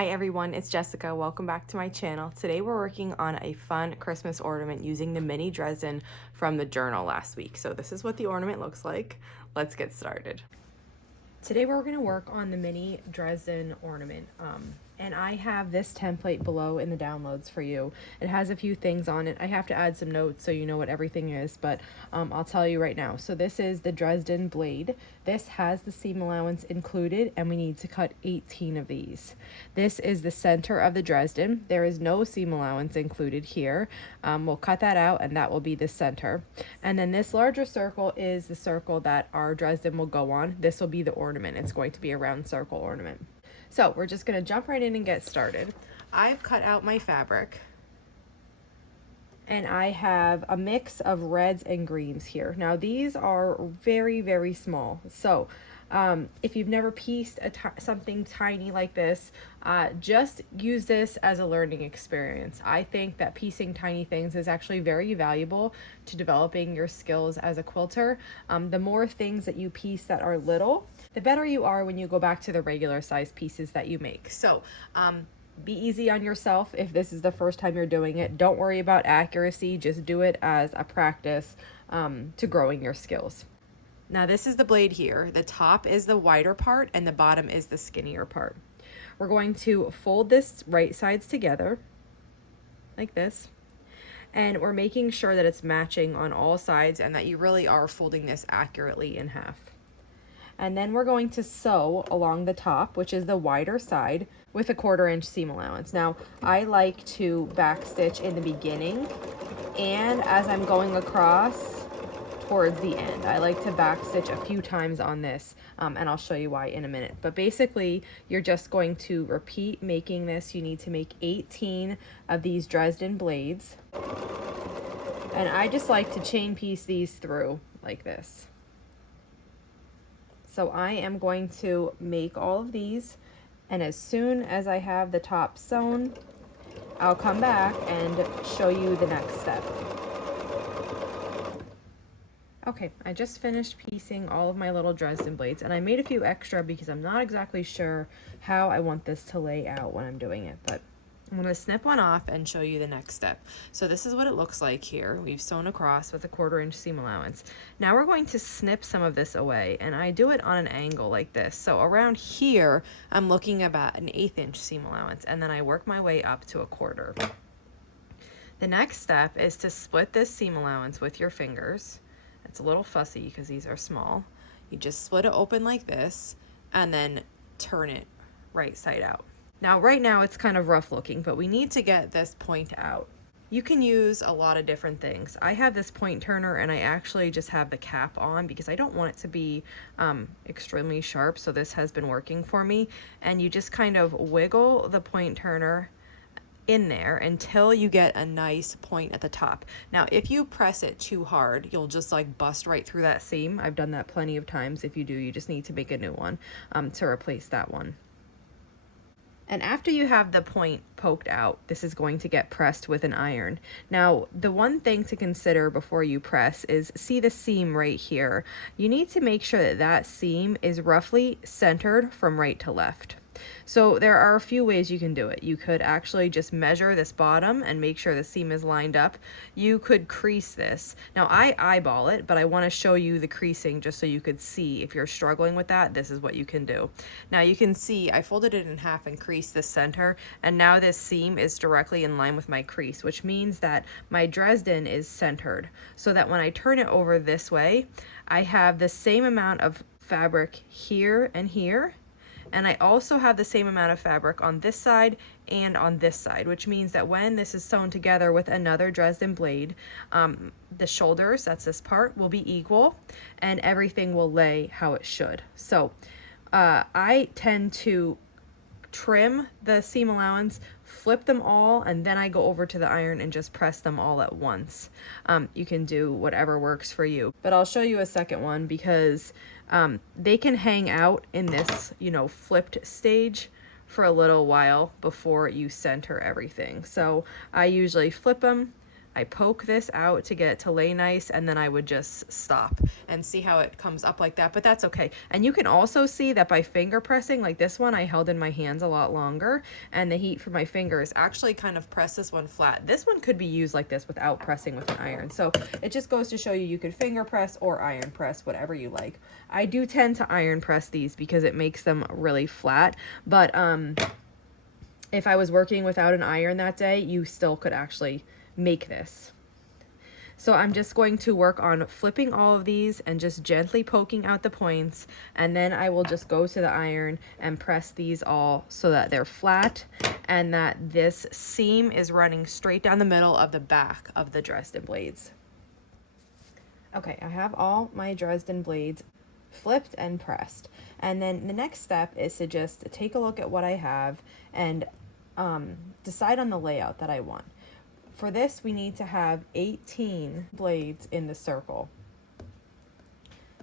Hi everyone, it's Jessica. Welcome back to my channel. Today we're working on a fun Christmas ornament using the Mini Dresden from the journal last week. So this is what the ornament looks like. Let's get started. Today we're going to work on the Mini Dresden ornament. And I have this template below in the downloads for you. It has a few things on it. I have to add some notes so you know what everything is, but I'll tell you right now. So this is the Dresden blade. This has the seam allowance included, and we need to cut 18 of these. This is the center of the Dresden. There is no seam allowance included here. We'll cut that out, and that will be the center. And then this larger circle is the circle that our Dresden will go on. This will be the ornament. It's going to be a round circle ornament. So we're just going to jump right in and get started. I've cut out my fabric and I have a mix of reds and greens here. Now these are very, very small. So if you've never pieced something tiny like this, just use this as a learning experience. I think that piecing tiny things is actually very valuable to developing your skills as a quilter. The more things that you piece that are little, the better you are when you go back to the regular size pieces that you make. So be easy on yourself if this is the first time you're doing it. Don't worry about accuracy, just do it as a practice to growing your skills. Now this is the blade here. The top is the wider part and the bottom is the skinnier part. We're going to fold this right sides together like this. And we're making sure that it's matching on all sides and that you really are folding this accurately in half. And then we're going to sew along the top, which is the wider side, with a 1/4 inch seam allowance. Now, I like to back stitch in the beginning and as I'm going across towards the end. I like to back stitch a few times on this, and I'll show you why in a minute. But basically, you're just going to repeat making this. You need to make 18 of these Dresden blades. And I just like to chain piece these through like this. So I am going to make all of these, and as soon as I have the top sewn, I'll come back and show you the next step. Okay, I just finished piecing all of my little Dresden blades, and I made a few extra because I'm not exactly sure how I want this to lay out when I'm doing it, but I'm going to snip one off and show you the next step. So this is what it looks like here. We've sewn across with a 1/4 inch seam allowance. Now we're going to snip some of this away, and I do it on an angle like this. So around here, I'm looking about an 1/8 inch seam allowance, and then I work my way up to a 1/4. The next step is to split this seam allowance with your fingers. It's a little fussy because these are small. You just split it open like this and then turn it right side out. Now, right now it's kind of rough looking, but we need to get this point out. You can use a lot of different things. I have this point turner and I actually just have the cap on because I don't want it to be extremely sharp. So this has been working for me. And you just kind of wiggle the point turner in there until you get a nice point at the top. Now, if you press it too hard, you'll just like bust right through that seam. I've done that plenty of times. If you do, you just need to make a new one to replace that one. And after you have the point poked out, this is going to get pressed with an iron. Now, the one thing to consider before you press is, see the seam right here. You need to make sure that that seam is roughly centered from right to left. So there are a few ways you can do it. You could actually just measure this bottom and make sure the seam is lined up. You could crease this. Now I eyeball it, but I want to show you the creasing just so you could see. If you're struggling with that, this is what you can do. Now you can see I folded it in half and creased the center, and now this seam is directly in line with my crease, which means that my Dresden is centered, so that when I turn it over this way, I have the same amount of fabric here and here. And I also have the same amount of fabric on this side and on this side, which means that when this is sewn together with another Dresden blade, the shoulders, that's this part, will be equal and everything will lay how it should. So I tend to trim the seam allowance, flip them all, and then I go over to the iron and just press them all at once. You can do whatever works for you, but I'll show you a second one because they can hang out in this, flipped stage for a little while before you center everything. So I usually flip them, I poke this out to get it to lay nice, and then I would just stop and see how it comes up like that, but that's okay. And you can also see that by finger pressing, like this one I held in my hands a lot longer, and the heat from my fingers actually kind of pressed this one flat. This one could be used like this without pressing with an iron. So it just goes to show you, you could finger press or iron press, whatever you like. I do tend to iron press these because it makes them really flat, but if I was working without an iron that day, you still could actually make this. So I'm just going to work on flipping all of these and just gently poking out the points, and then I will just go to the iron and press these all so that they're flat and that this seam is running straight down the middle of the back of the Dresden blades. Okay, I have all my Dresden blades flipped and pressed, and then the next step is to just take a look at what I have and decide on the layout that I want. For this, we need to have 18 blades in the circle.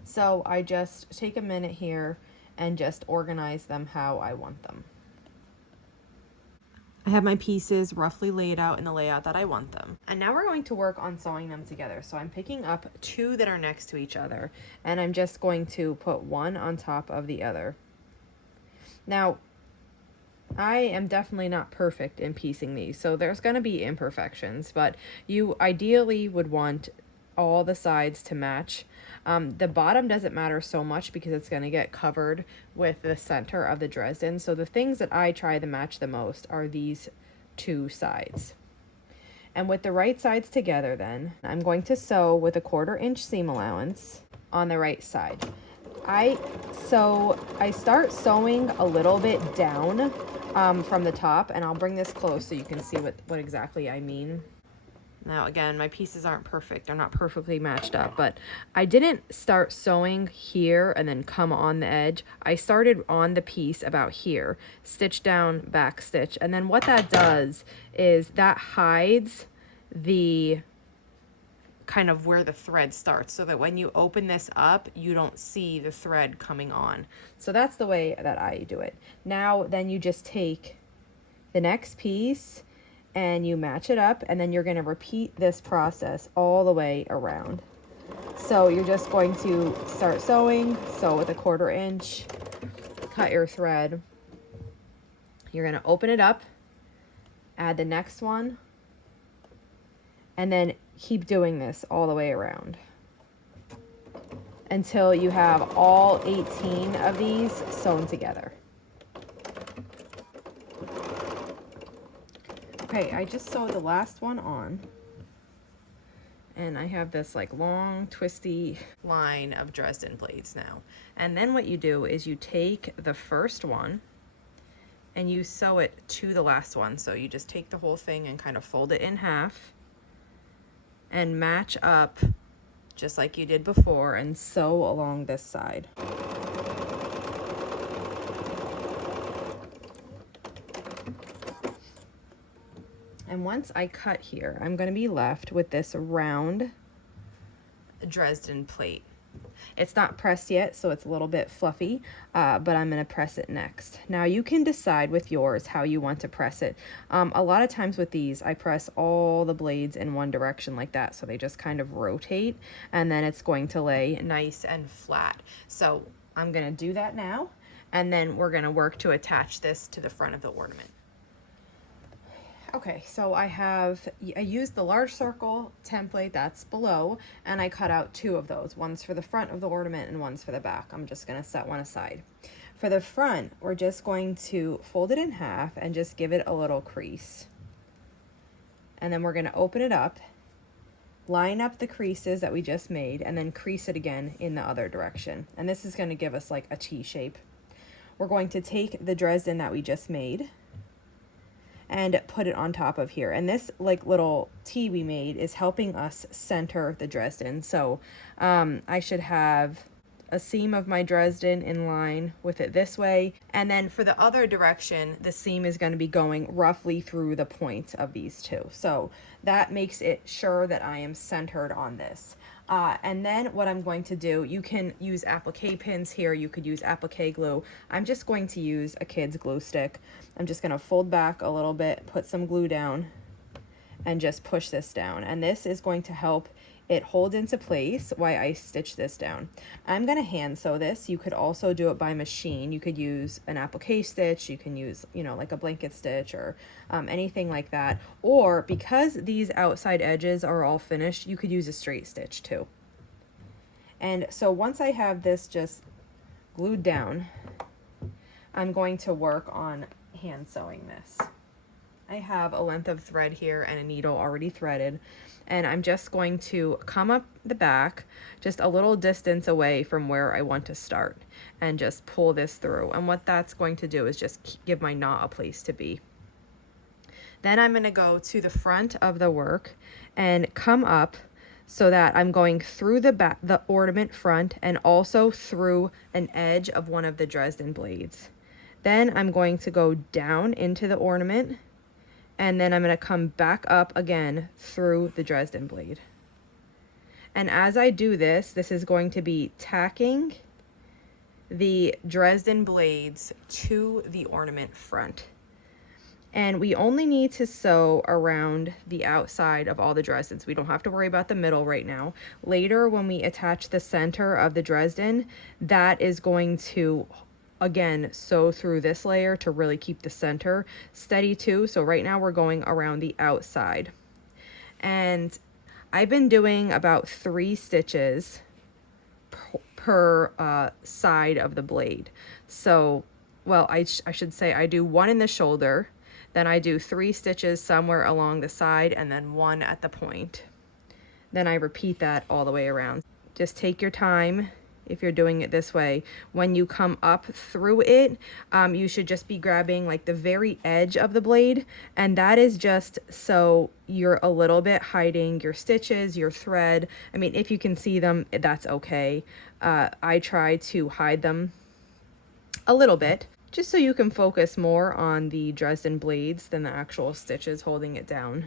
So I just take a minute here and just organize them how I want them. I have my pieces roughly laid out in the layout that I want them. And now we're going to work on sewing them together. So I'm picking up two that are next to each other, and I'm just going to put one on top of the other. Now, I am definitely not perfect in piecing these, so there's going to be imperfections, but you ideally would want all the sides to match. The bottom doesn't matter so much because it's going to get covered with the center of the Dresden, so the things that I try to match the most are these two sides. And with the right sides together then, I'm going to sew with a 1/4 inch seam allowance on the right side. I start sewing a little bit down from the top, and I'll bring this close so you can see what exactly I mean. Now again, my pieces aren't perfect, they're not perfectly matched up, but I didn't start sewing here and then come on the edge. I started on the piece about here, stitch down, back stitch, and then what that does is that hides the kind of where the thread starts, so that when you open this up, you don't see the thread coming on. So that's the way that I do it. Now, then you just take the next piece and you match it up, and then you're going to repeat this process all the way around. So you're just going to start sewing, sew with a 1/4 inch, cut your thread. You're going to open it up, add the next one, and then keep doing this all the way around until you have all 18 of these sewn together. Okay, I just sewed the last one on, and I have this like long twisty line of Dresden blades now. And then what you do is you take the first one and you sew it to the last one. So you just take the whole thing and kind of fold it in half and match up just like you did before and sew along this side. And once I cut here, I'm going to be left with this round Dresden plate. It's not pressed yet, so it's a little bit fluffy, but I'm going to press it next. Now you can decide with yours how you want to press it. A lot of times with these, I press all the blades in one direction like that, so they just kind of rotate, and then it's going to lay nice and flat. So I'm going to do that now, and then we're going to work to attach this to the front of the ornament. Okay, so I used the large circle template that's below, and I cut out two of those. One's for the front of the ornament and one's for the back. I'm just going to set one aside. For the front, we're just going to fold it in half and just give it a little crease. And then we're going to open it up, line up the creases that we just made, and then crease it again in the other direction. And this is going to give us like a T shape. We're going to take the Dresden that we just made and put it on top of here, and this like little T we made is helping us center the Dresden. So I should have a seam of my Dresden in line with it this way, and then for the other direction the seam is going to be going roughly through the point of these two, so that makes it sure that I am centered on this. And then what I'm going to do, you can use applique pins here, you could use applique glue. I'm just going to use a kid's glue stick. I'm just going to fold back a little bit, put some glue down, and just push this down. And this is going to help it hold into place while I stitch this down. I'm gonna hand sew this. You could also do it by machine. You could use an applique stitch. You can use, you know, like a blanket stitch or anything like that. Or because these outside edges are all finished, you could use a straight stitch too. And so once I have this just glued down, I'm going to work on hand sewing this. I have a length of thread here and a needle already threaded, and I'm just going to come up the back just a little distance away from where I want to start and just pull this through. And what that's going to do is just give my knot a place to be. Then I'm going to go to the front of the work and come up so that I'm going through the back, the ornament front, and also through an edge of one of the Dresden blades. Then I'm going to go down into the ornament, and then I'm going to come back up again through the Dresden blade. And as I do this, this is going to be tacking the Dresden blades to the ornament front. And we only need to sew around the outside of all the Dresdens. We don't have to worry about the middle right now. Later, when we attach the center of the Dresden, that is going to again sew through this layer to really keep the center steady too. So right now we're going around the outside, and I've been doing about 3 stitches per side of the blade. So, well, I should say I do 1 in the shoulder, then I do 3 stitches somewhere along the side, and then 1 at the point. Then I repeat that all the way around. Just take your time if you're doing it this way. When you come up through it, you should just be grabbing like the very edge of the blade, and that is just so you're a little bit hiding your stitches, your thread. I mean, if you can see them, that's okay. I try to hide them a little bit, just so you can focus more on the Dresden blades than the actual stitches holding it down.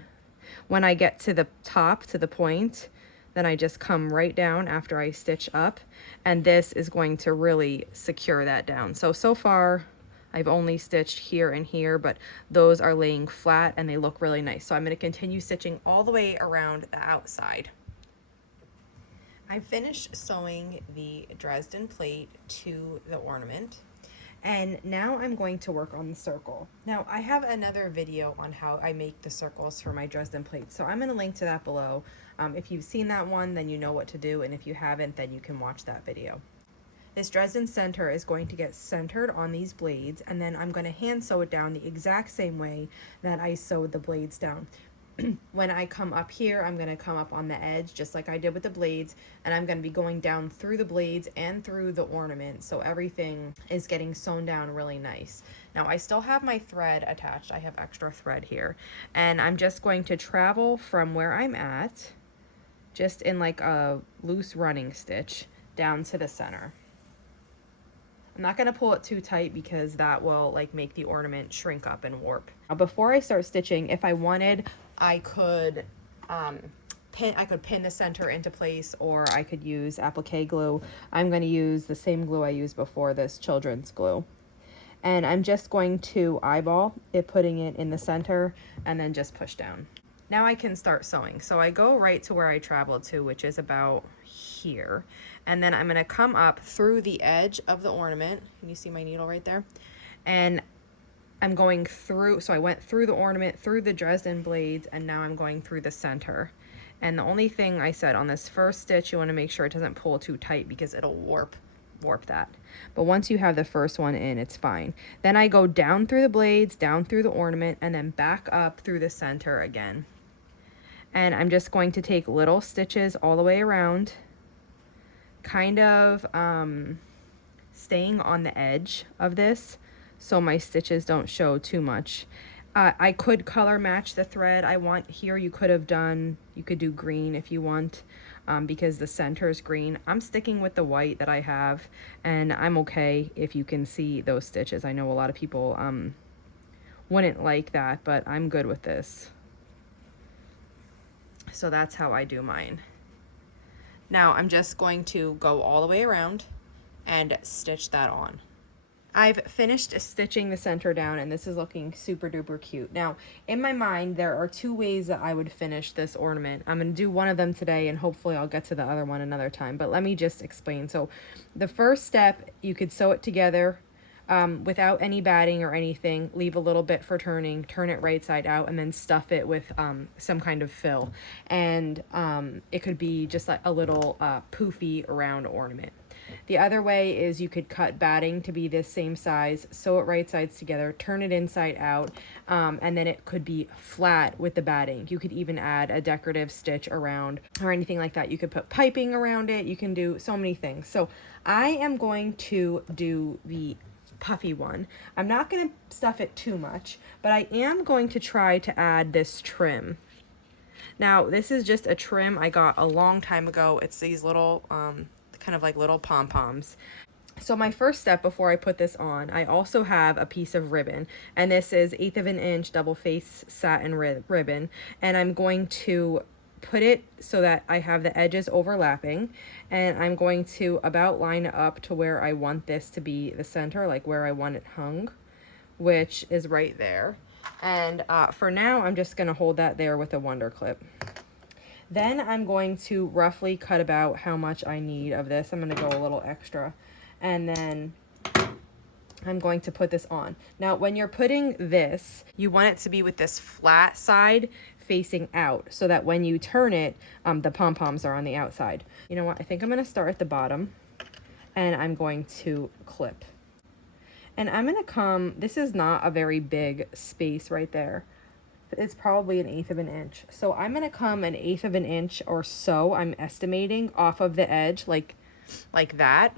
When I get to the top, to the point, then I just come right down after I stitch up, and this is going to really secure that down. So far I've only stitched here and here, but those are laying flat and they look really nice. So I'm going to continue stitching all the way around the outside. I finished sewing the Dresden plate to the ornament, and now I'm going to work on the circle. Now I have another video on how I make the circles for my Dresden plates, so I'm going to link to that below. If you've seen that one, then you know what to do, and if you haven't, then you can watch that video. This Dresden center is going to get centered on these blades, and then I'm going to hand sew it down the exact same way that I sewed the blades down. When I come up here, I'm going to come up on the edge just like I did with the blades, and I'm going to be going down through the blades and through the ornament, so everything is getting sewn down really nice. Now I still have my thread attached. I have extra thread here, and I'm just going to travel from where I'm at, just in like a loose running stitch, down to the center. I'm not going to pull it too tight because that will like make the ornament shrink up and warp. Now, before I start stitching, if I wanted, I could pin the center into place, or I could use applique glue. I'm going to use the same glue I used before, this children's glue. And I'm just going to eyeball it, putting it in the center, and then just push down. Now I can start sewing. So I go right to where I traveled to, which is about here. And then I'm going to come up through the edge of the ornament. Can you see my needle right there? And I'm going through, so I went through the ornament, through the Dresden blades, and now I'm going through the center. And the only thing I said on this first stitch, you want to make sure it doesn't pull too tight because it'll warp that. But once you have the first one in, it's fine. Then I go down through the blades, down through the ornament, and then back up through the center again. And I'm just going to take little stitches all the way around, kind of staying on the edge of this so my stitches don't show too much. I could color match the thread I want here. You could do green if you want, because the center is green. I'm sticking with the white that I have, and I'm okay if you can see those stitches. I know a lot of people wouldn't like that, but I'm good with this. So that's how I do mine. Now I'm just going to go all the way around and stitch that on. I've finished stitching the center down, and this is looking super duper cute. Now, in my mind, there are two ways that I would finish this ornament. I'm going to do one of them today, and hopefully I'll get to the other one another time. But let me just explain. So the first step, you could sew it together without any batting or anything. Leave a little bit for turning, turn it right side out, and then stuff it with some kind of fill. And it could be just like a little poofy round ornament. The other way is you could cut batting to be this same size, sew it right sides together, turn it inside out, and then it could be flat with the batting. You could even add a decorative stitch around or anything like that. You could put piping around it. You can do so many things. So I am going to do the puffy one. I'm not going to stuff it too much, but I am going to try to add this trim. Now, this is just a trim I got a long time ago. It's these little kind of like little pom-poms. So my first step before I put this on, I also have a piece of ribbon, and this is 1/8 of an inch double face satin ribbon, and I'm going to put it so that I have the edges overlapping, and I'm going to about line it up to where I want this to be the center, like where I want it hung, which is right there. And for now, I'm just going to hold that there with a Wonder Clip. Then I'm going to roughly cut about how much I need of this. I'm going to go a little extra. And then I'm going to put this on. Now, when you're putting this, you want it to be with this flat side facing out so that when you turn it, the pom-poms are on the outside. You know what? I think I'm going to start at the bottom, and I'm going to clip. And I'm going to come, this is not a very big space right there. It's probably 1/8 of an inch. So I'm going to come 1/8 of an inch or so, I'm estimating, off of the edge, like that.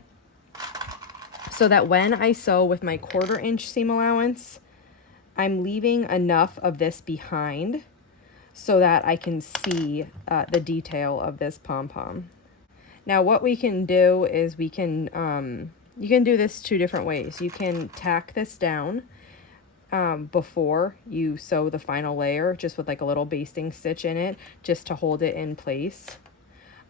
So that when I sew with my 1/4 inch seam allowance, I'm leaving enough of this behind so that I can see the detail of this pom-pom. Now what we can do is we can, you can do this 2 different ways. You can tack this down before you sew the final layer, just with like a little basting stitch in it, just to hold it in place.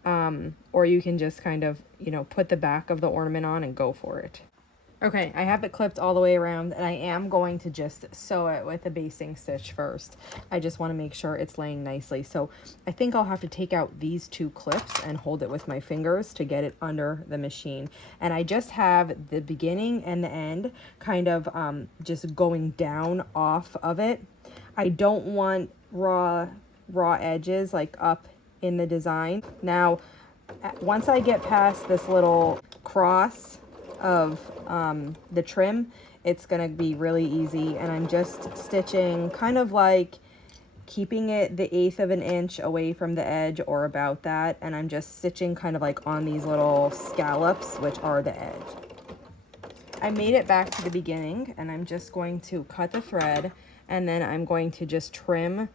Or you can just kind of, you know, put the back of the ornament on and go for it. Okay, I have it clipped all the way around, and I am going to just sew it with a basting stitch first. I just want to make sure it's laying nicely. So I think I'll have to take out these 2 clips and hold it with my fingers to get it under the machine. And I just have the beginning and the end kind of just going down off of it. I don't want raw edges like up in the design. Now, once I get past this little cross of the trim, it's gonna be really easy, and I'm just stitching kind of like keeping it the 1/8 of an inch away from the edge or about that, and I'm just stitching kind of like on these little scallops, which are the edge. I made it back to the beginning, and I'm just going to cut the thread, and then I'm going to just trim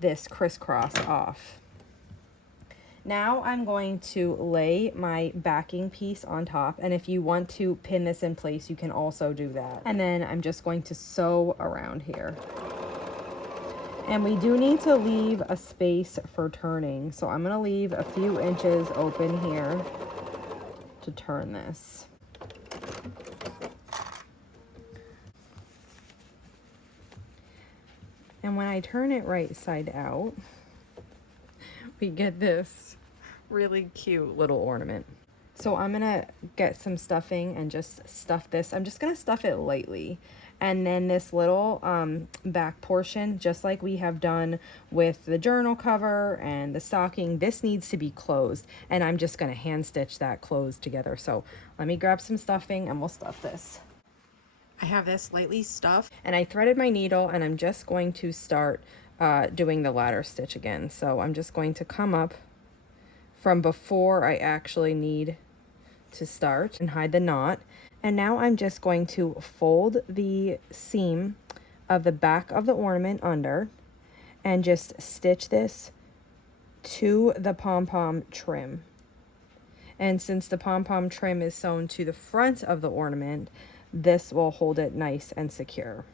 this crisscross off. Now I'm going to lay my backing piece on top, and if you want to pin this in place, you can also do that. And then I'm just going to sew around here. And we do need to leave a space for turning, so I'm going to leave a few inches open here to turn this. And when I turn it right side out, we get this really cute little ornament. So I'm gonna get some stuffing and just stuff this. I'm just gonna stuff it lightly. And then this little back portion, just like we have done with the journal cover and the stocking, this needs to be closed. And I'm just gonna hand stitch that closed together. So let me grab some stuffing and we'll stuff this. I have this lightly stuffed, and I threaded my needle, and I'm just going to start doing the ladder stitch again. So I'm just going to come up from before I actually need to start and hide the knot. And now I'm just going to fold the seam of the back of the ornament under and just stitch this to the pom-pom trim. And since the pom-pom trim is sewn to the front of the ornament, this will hold it nice and secure.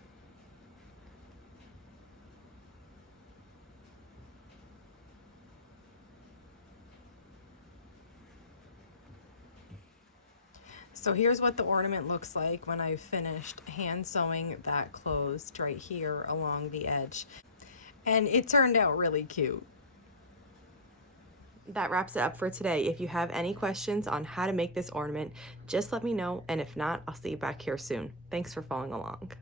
So here's what the ornament looks like when I've finished hand sewing that closed right here along the edge. And it turned out really cute. That wraps it up for today. If you have any questions on how to make this ornament, just let me know. And if not, I'll see you back here soon. Thanks for following along.